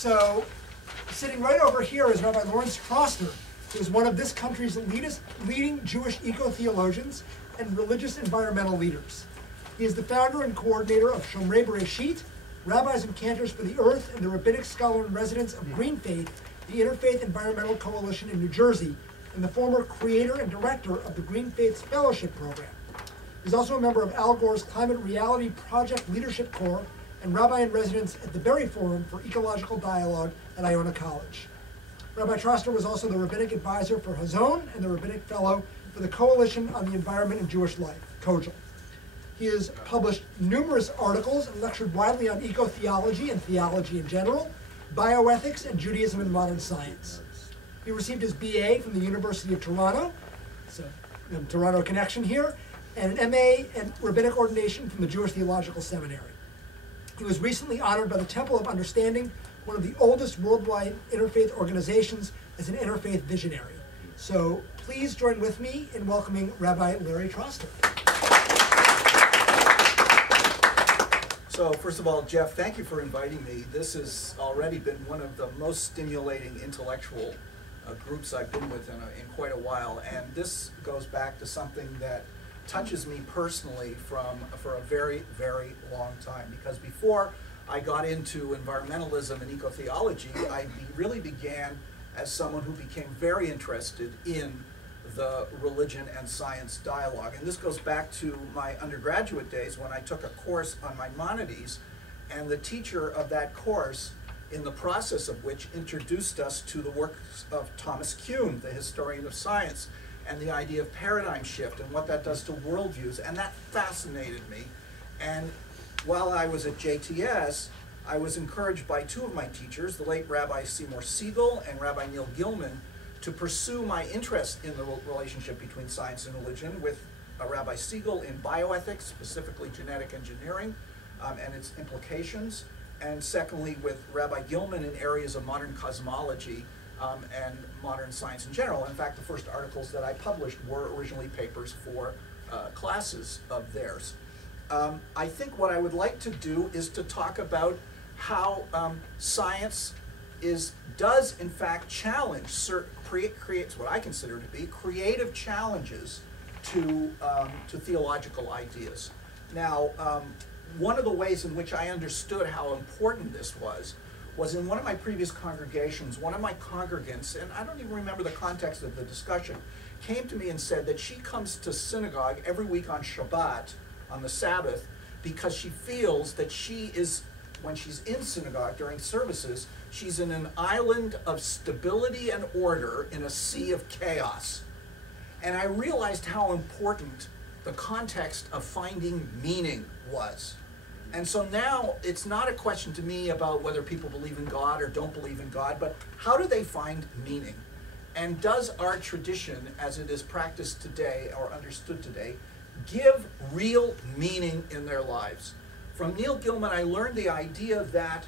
So, sitting right over here is Rabbi Lawrence Troster, who is one of this country's leading Jewish eco-theologians and religious environmental leaders. He is the founder and coordinator of Shomrei Bereshit, Rabbis and Cantors for the Earth, and the rabbinic scholar in residence of Green Faith, the Interfaith Environmental Coalition in New Jersey, and the former creator and director of the Green Faith's Fellowship Program. He's also a member of Al Gore's Climate Reality Project Leadership Corps and rabbi in residence at the Berry Forum for Ecological Dialogue at Iona College. Rabbi Troster was also the rabbinic advisor for Hazon and the rabbinic fellow for the Coalition on the Environment and Jewish Life, COJL. He has published numerous articles and lectured widely on eco-theology and theology in general, bioethics, and Judaism and modern science. He received his BA from the University of Toronto, so Toronto connection here, and an MA in rabbinic ordination from the Jewish Theological Seminary. He was recently honored by the Temple of Understanding, one of the oldest worldwide interfaith organizations, as an interfaith visionary. So please join with me in welcoming Rabbi Larry Troster. So first of all, Jeff, thank you for inviting me. This has already been one of the most stimulating intellectual groups I've been with in quite a while, and this goes back to something that touches me personally for a very, very long time. Because before I got into environmentalism and eco-theology, I really began as someone who became very interested in the religion and science dialogue. And this goes back to my undergraduate days when I took a course on Maimonides, and the teacher of that course, in the process of which introduced us to the works of Thomas Kuhn, the historian of science, and the idea of paradigm shift and what that does to worldviews, and that fascinated me. And while I was at JTS, I was encouraged by two of my teachers, the late Rabbi Seymour Siegel and Rabbi Neil Gilman, to pursue my interest in the relationship between science and religion, with Rabbi Siegel in bioethics, specifically genetic engineering and its implications, and secondly with Rabbi Gilman in areas of modern cosmology and modern science in general. In fact, the first articles that I published were originally papers for classes of theirs. I think what I would like to do is to talk about how science does in fact challenge, creates what I consider to be creative challenges to theological ideas. Now, one of the ways in which I understood how important this was in one of my previous congregations. One of my congregants, and I don't even remember the context of the discussion, came to me and said that she comes to synagogue every week on Shabbat, on the Sabbath, because she feels that she is, when she's in synagogue during services, she's in an island of stability and order in a sea of chaos. And I realized how important the context of finding meaning was. And so now it's not a question to me about whether people believe in God or don't believe in God, but how do they find meaning? And does our tradition, as it is practiced today or understood today, give real meaning in their lives? From Neil Gilman, I learned the idea that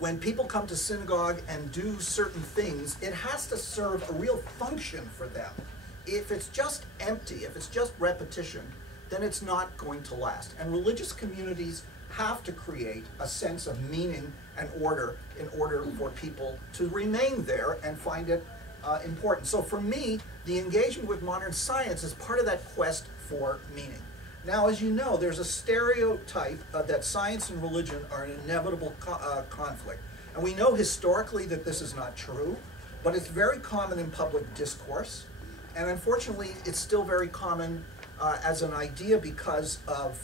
when people come to synagogue and do certain things, it has to serve a real function for them. If it's just empty, if it's just repetition, then it's not going to last. And religious communities have to create a sense of meaning and order in order for people to remain there and find it important. So for me, the engagement with modern science is part of that quest for meaning. Now, as you know, there's a stereotype that science and religion are an inevitable conflict. And we know historically that this is not true, but it's very common in public discourse. And unfortunately, it's still very common as an idea because of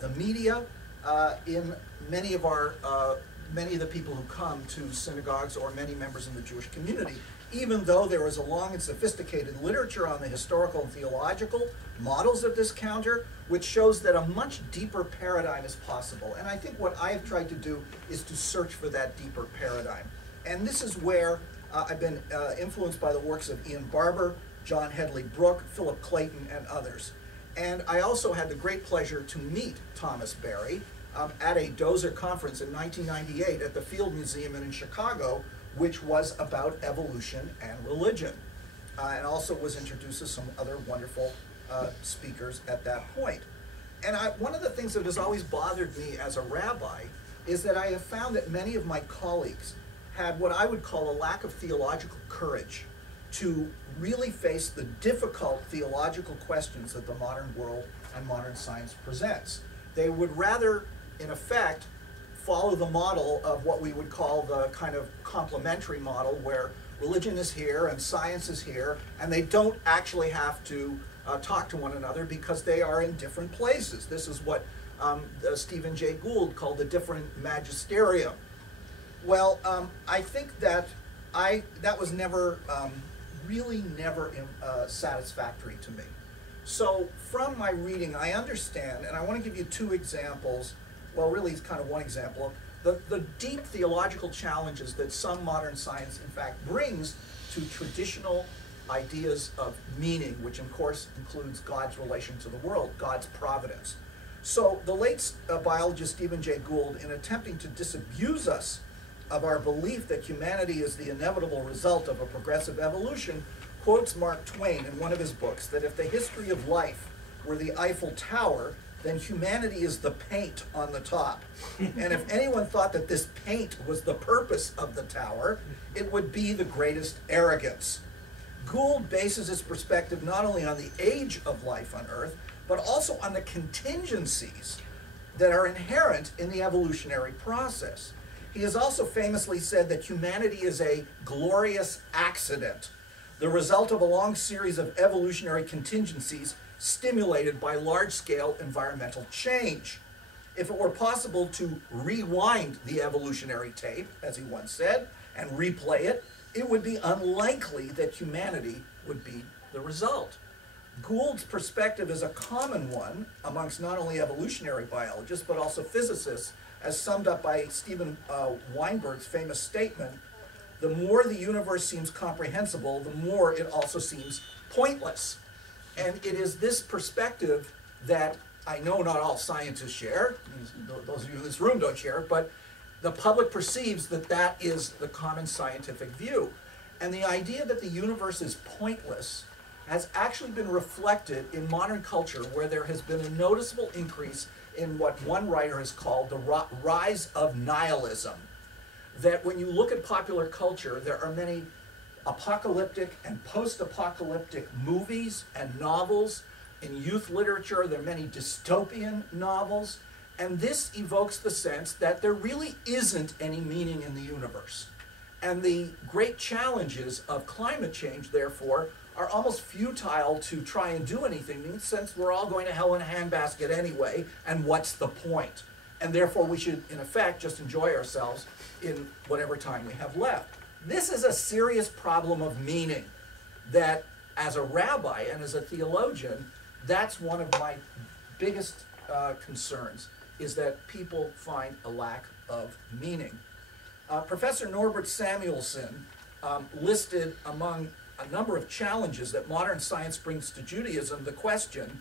the media in many of the people who come to synagogues, or many members in the Jewish community, even though there is a long and sophisticated literature on the historical and theological models of this counter, which shows that a much deeper paradigm is possible. And I think what I have tried to do is to search for that deeper paradigm. And this is where I've been influenced by the works of Ian Barber, John Hedley Brooke, Philip Clayton, and others. And I also had the great pleasure to meet Thomas Berry at a Dozer conference in 1998 at the Field Museum in Chicago, which was about evolution and religion. And also was introduced to some other wonderful speakers at that point. And one of the things that has always bothered me as a rabbi is that I have found that many of my colleagues had what I would call a lack of theological courage to really face the difficult theological questions that the modern world and modern science presents. They would rather, in effect, follow the model of what we would call the kind of complementary model, where religion is here and science is here, and they don't actually have to talk to one another because they are in different places. This is what Stephen Jay Gould called the different magisterium. Well, I think that that was never, really never satisfactory to me. So from my reading, I understand, and I want to give you two examples. Well, really, it's kind of one example of the deep theological challenges that some modern science, in fact, brings to traditional ideas of meaning, which, of course, includes God's relation to the world, God's providence. So the late biologist Stephen Jay Gould, in attempting to disabuse us of our belief that humanity is the inevitable result of a progressive evolution, quotes Mark Twain in one of his books that if the history of life were the Eiffel Tower, then humanity is the paint on the top. And if anyone thought that this paint was the purpose of the tower, it would be the greatest arrogance. Gould bases his perspective not only on the age of life on Earth, but also on the contingencies that are inherent in the evolutionary process. He has also famously said that humanity is a glorious accident, the result of a long series of evolutionary contingencies stimulated by large-scale environmental change. If it were possible to rewind the evolutionary tape, as he once said, and replay it, it would be unlikely that humanity would be the result. Gould's perspective is a common one amongst not only evolutionary biologists, but also physicists, as summed up by Stephen Weinberg's famous statement, the more the universe seems comprehensible, the more it also seems pointless. And it is this perspective that I know not all scientists share, those of you in this room don't share, but the public perceives that that is the common scientific view. And the idea that the universe is pointless has actually been reflected in modern culture, where there has been a noticeable increase in what one writer has called the rise of nihilism. That when you look at popular culture, there are many apocalyptic and post-apocalyptic movies and novels. In youth literature, there are many dystopian novels. And this evokes the sense that there really isn't any meaning in the universe. And the great challenges of climate change, therefore, are almost futile to try and do anything, since we're all going to hell in a handbasket anyway, and what's the point? And therefore we should, in effect, just enjoy ourselves in whatever time we have left. This is a serious problem of meaning that, as a rabbi and as a theologian, that's one of my biggest concerns, is that people find a lack of meaning. Professor Norbert Samuelson listed among a number of challenges that modern science brings to Judaism the question,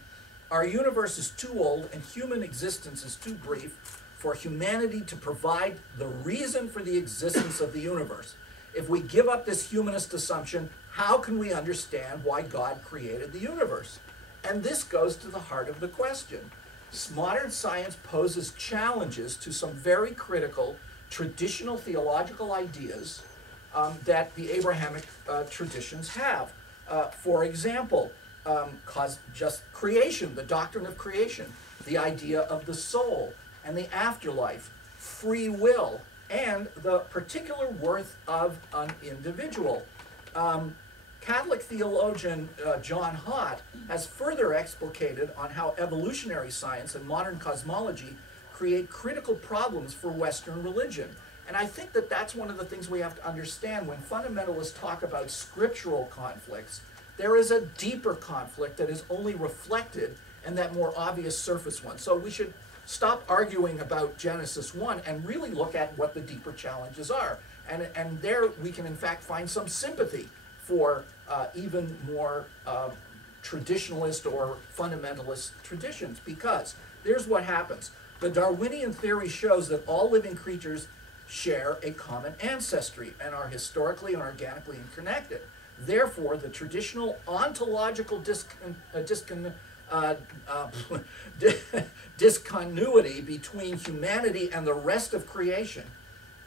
our universe is too old and human existence is too brief for humanity to provide the reason for the existence of the universe. If we give up this humanist assumption, how can we understand why God created the universe? And this goes to the heart of the question. Modern science poses challenges to some very critical traditional theological ideas that the Abrahamic traditions have. For example, just creation, the doctrine of creation, the idea of the soul and the afterlife, free will, and the particular worth of an individual. Catholic theologian John Hott has further explicated on how evolutionary science and modern cosmology create critical problems for Western religion. And I think that that's one of the things we have to understand when fundamentalists talk about scriptural conflicts. There is a deeper conflict that is only reflected in that more obvious surface one. So we should stop arguing about Genesis 1 and really look at what the deeper challenges are. And there we can in fact find some sympathy for even more traditionalist or fundamentalist traditions, because here's what happens. The Darwinian theory shows that all living creatures share a common ancestry and are historically and organically connected. Therefore, the disconnect discontinuity between humanity and the rest of creation,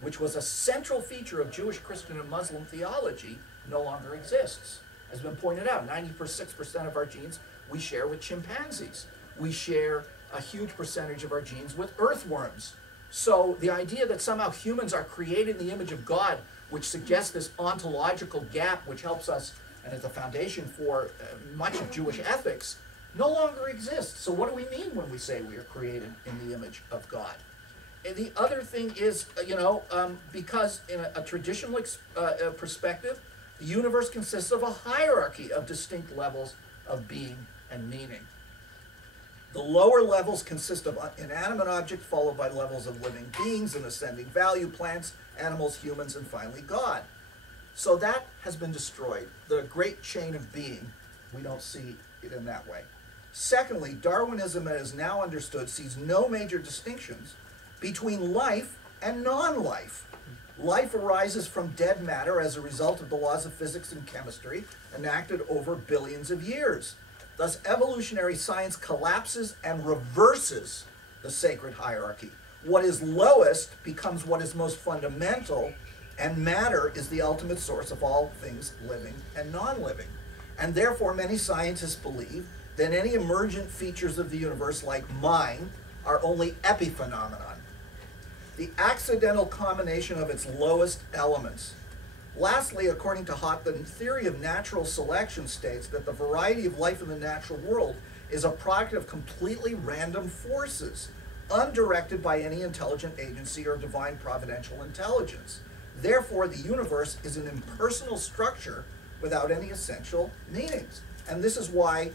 which was a central feature of Jewish, Christian, and Muslim theology, no longer exists. As has been pointed out, 96% of our genes we share with chimpanzees. We share a huge percentage of our genes with earthworms. So the idea that somehow humans are created in the image of God, which suggests this ontological gap, which helps us and is the foundation for much of Jewish ethics, no longer exists. So what do we mean when we say we are created in the image of God? And the other thing is, because in a traditional perspective, the universe consists of a hierarchy of distinct levels of being and meaning. The lower levels consist of inanimate objects, followed by levels of living beings in ascending value, plants, animals, humans, and finally God. So that has been destroyed. The great chain of being, we don't see it in that way. Secondly, Darwinism, as now understood, sees no major distinctions between life and non-life. Life arises from dead matter as a result of the laws of physics and chemistry enacted over billions of years. Thus, evolutionary science collapses and reverses the sacred hierarchy. What is lowest becomes what is most fundamental, and matter is the ultimate source of all things living and non-living. And therefore, many scientists believe that any emergent features of the universe, like mind, are only epiphenomena, the accidental combination of its lowest elements. Lastly, according to Hott, the theory of natural selection states that the variety of life in the natural world is a product of completely random forces, undirected by any intelligent agency or divine providential intelligence. Therefore, the universe is an impersonal structure without any essential meanings. And this is why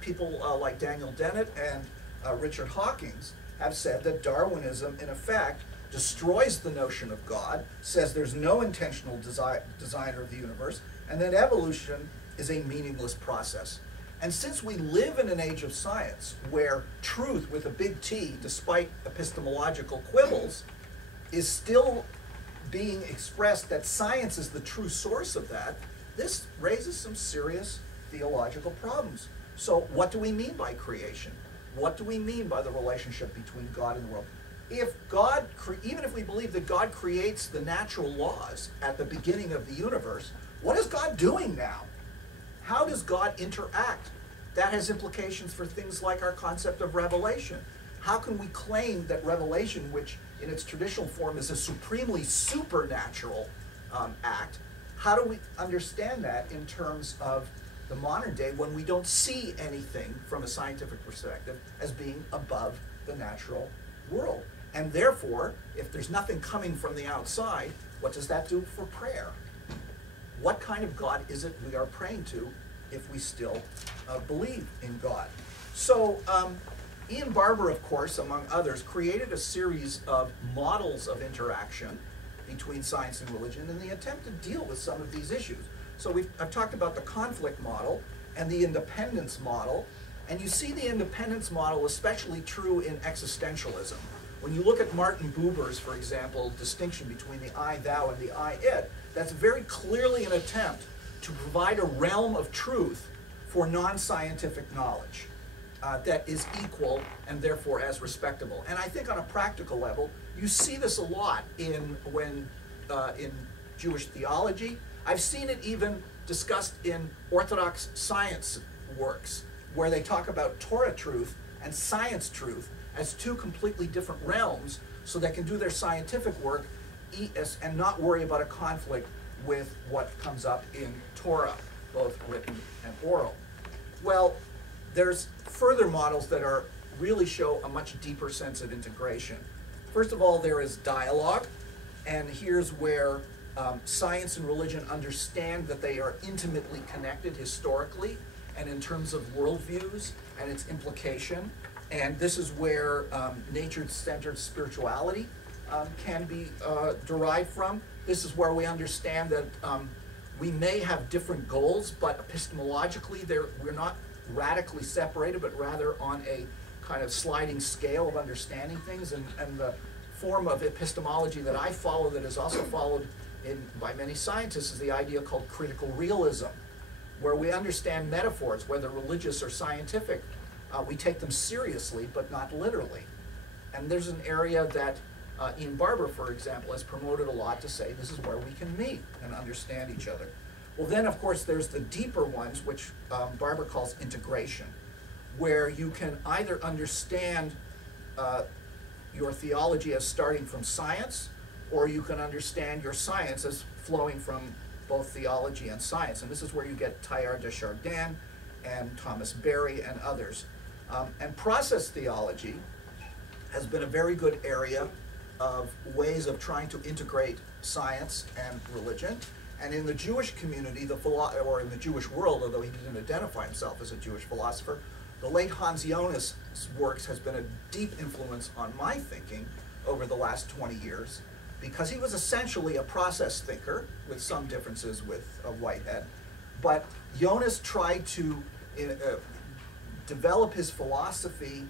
people like Daniel Dennett and Richard Hawkins have said that Darwinism, in effect, destroys the notion of God, says there's no intentional designer of the universe, and that evolution is a meaningless process. And since we live in an age of science where truth with a big T, despite epistemological quibbles, is still being expressed that science is the true source of that, this raises some serious theological problems. So what do we mean by creation? What do we mean by the relationship between God and the world? If God, even if we believe that God creates the natural laws at the beginning of the universe, what is God doing now? How does God interact? That has implications for things like our concept of revelation. How can we claim that revelation, which in its traditional form is a supremely supernatural act, how do we understand that in terms of the modern day when we don't see anything from a scientific perspective as being above the natural world? And therefore, if there's nothing coming from the outside, what does that do for prayer? What kind of God is it we are praying to if we still believe in God? So Ian Barber, of course, among others, created a series of models of interaction between science and religion in the attempt to deal with some of these issues. So I've talked about the conflict model and the independence model, and you see the independence model especially true in existentialism. When you look at Martin Buber's, for example, distinction between the I, thou, and the I, it, that's very clearly an attempt to provide a realm of truth for non-scientific knowledge that is equal and therefore as respectable. And I think on a practical level, you see this a lot in Jewish theology. I've seen it even discussed in Orthodox science works, where they talk about Torah truth and science truth as two completely different realms, so they can do their scientific work and not worry about a conflict with what comes up in Torah, both written and oral. Well, there's further models that really show a much deeper sense of integration. First of all, there is dialogue, and here's where science and religion understand that they are intimately connected historically and in terms of worldviews and its implication. And this is where nature-centered spirituality can be derived from. This is where we understand that we may have different goals, but epistemologically we're not radically separated, but rather on a kind of sliding scale of understanding things. And the form of epistemology that I follow, that is also followed by many scientists, is the idea called critical realism, where we understand metaphors, whether religious or scientific, We take them seriously, but not literally. And there's an area that Ian Barber, for example, has promoted a lot to say this is where we can meet and understand each other. Well, then, of course, there's the deeper ones, which Barber calls integration, where you can either understand your theology as starting from science, or you can understand your science as flowing from both theology and science. And this is where you get Teilhard de Chardin and Thomas Berry and others. And process theology has been a very good area of ways of trying to integrate science and religion. And in the Jewish community, or in the Jewish world, although he didn't identify himself as a Jewish philosopher, the late Hans Jonas' works has been a deep influence on my thinking over the last 20 years, because he was essentially a process thinker, with some differences with Whitehead. But Jonas tried to develop his philosophy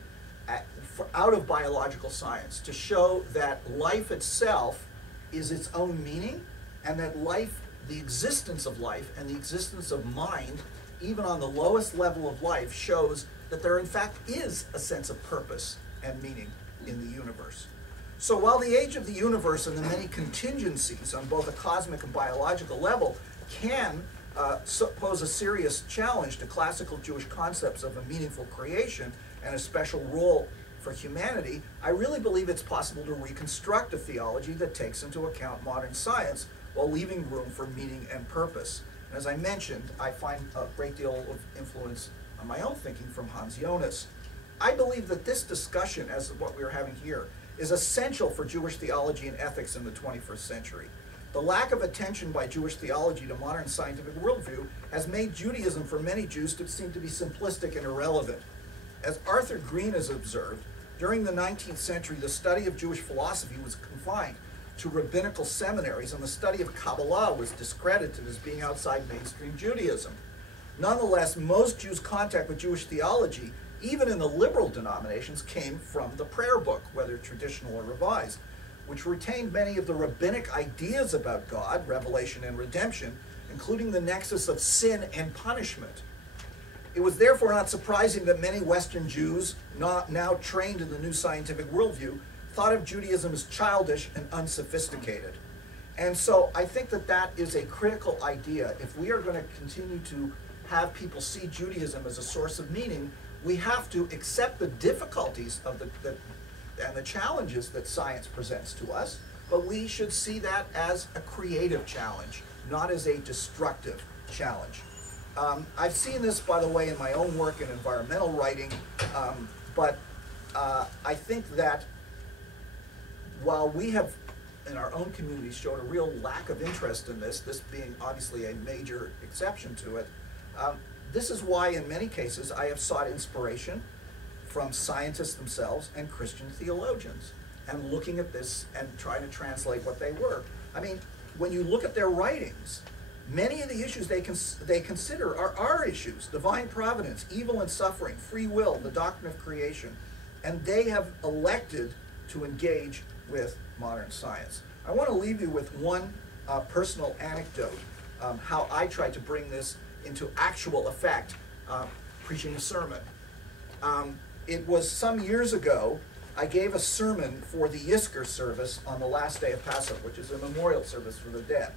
out of biological science to show that life itself is its own meaning, and that life, the existence of life and the existence of mind, even on the lowest level of life, shows that there in fact is a sense of purpose and meaning in the universe. So while the age of the universe and the many contingencies on both a cosmic and biological level can pose a serious challenge to classical Jewish concepts of a meaningful creation and a special role for humanity, I really believe it's possible to reconstruct a theology that takes into account modern science while leaving room for meaning and purpose. And as I mentioned, I find a great deal of influence on my own thinking from Hans Jonas. I believe that this discussion, as what we're having here, is essential for Jewish theology and ethics in the 21st century. The lack of attention by Jewish theology to modern scientific worldview has made Judaism for many Jews to seem to be simplistic and irrelevant. As Arthur Green has observed, during the 19th century, the study of Jewish philosophy was confined to rabbinical seminaries, and the study of Kabbalah was discredited as being outside mainstream Judaism. Nonetheless, most Jews' contact with Jewish theology, even in the liberal denominations, came from the prayer book, whether traditional or revised, which retained many of the rabbinic ideas about God, revelation, and redemption, including the nexus of sin and punishment. It was therefore not surprising that many Western Jews, now trained in the new scientific worldview, thought of Judaism as childish and unsophisticated. And so I think that that is a critical idea. If we are going to continue to have people see Judaism as a source of meaning, we have to accept the difficulties of and the challenges that science presents to us, but we should see that as a creative challenge, not as a destructive challenge. I've seen this, by the way, in my own work in environmental writing, but I think that while we have, in our own community, showed a real lack of interest in this being obviously a major exception to it, this is why, in many cases, I have sought inspiration from scientists themselves and Christian theologians, and looking at this and trying to translate what they were. I mean, when you look at their writings, many of the issues they consider are our issues: divine providence, evil and suffering, free will, the doctrine of creation. And they have elected to engage with modern science. I want to leave you with one personal anecdote, how I tried to bring this into actual effect, preaching a sermon. It was some years ago. I gave a sermon for the Yizkor service on the last day of Passover, which is a memorial service for the dead.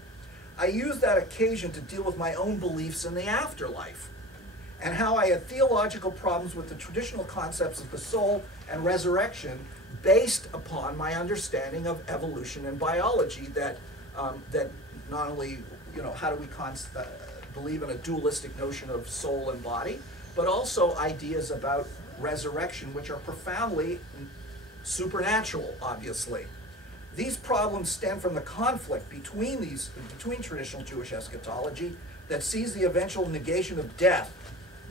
I used that occasion to deal with my own beliefs in the afterlife, and how I had theological problems with the traditional concepts of the soul and resurrection based upon my understanding of evolution and biology, that not only, how do we believe in a dualistic notion of soul and body, but also ideas about resurrection, which are profoundly supernatural, obviously. These problems stem from the conflict between traditional Jewish eschatology that sees the eventual negation of death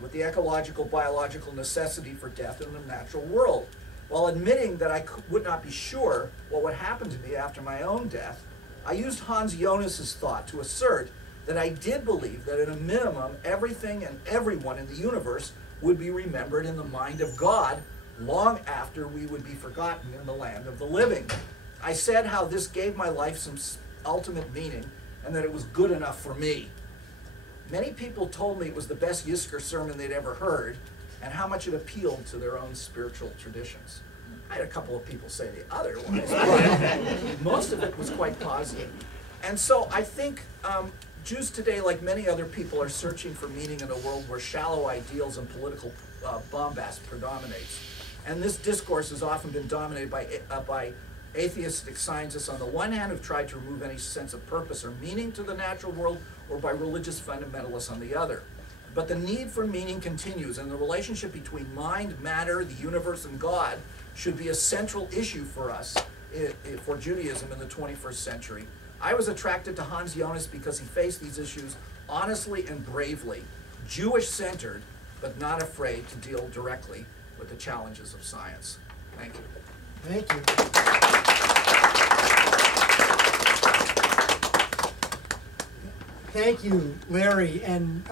with the ecological, biological necessity for death in the natural world. While admitting that I would not be sure what would happen to me after my own death, I used Hans Jonas' thought to assert that I did believe that at a minimum, everything and everyone in the universe would be remembered in the mind of God long after we would be forgotten in the land of the living. I said how this gave my life some ultimate meaning, and that it was good enough for me. Many people told me it was the best Yizkor sermon they'd ever heard, and how much it appealed to their own spiritual traditions. I had a couple of people say the otherwise, but most of it was quite positive. And so I think Jews today, like many other people, are searching for meaning in a world where shallow ideals and political bombast predominates. And this discourse has often been dominated by atheistic scientists on the one hand who've tried to remove any sense of purpose or meaning to the natural world, or by religious fundamentalists on the other. But the need for meaning continues, and the relationship between mind, matter, the universe, and God should be a central issue for us, for Judaism in the 21st century. I was attracted to Hans Jonas because he faced these issues honestly and bravely, Jewish-centered, but not afraid to deal directly with the challenges of science. Thank you. Thank you. Thank you, Larry. And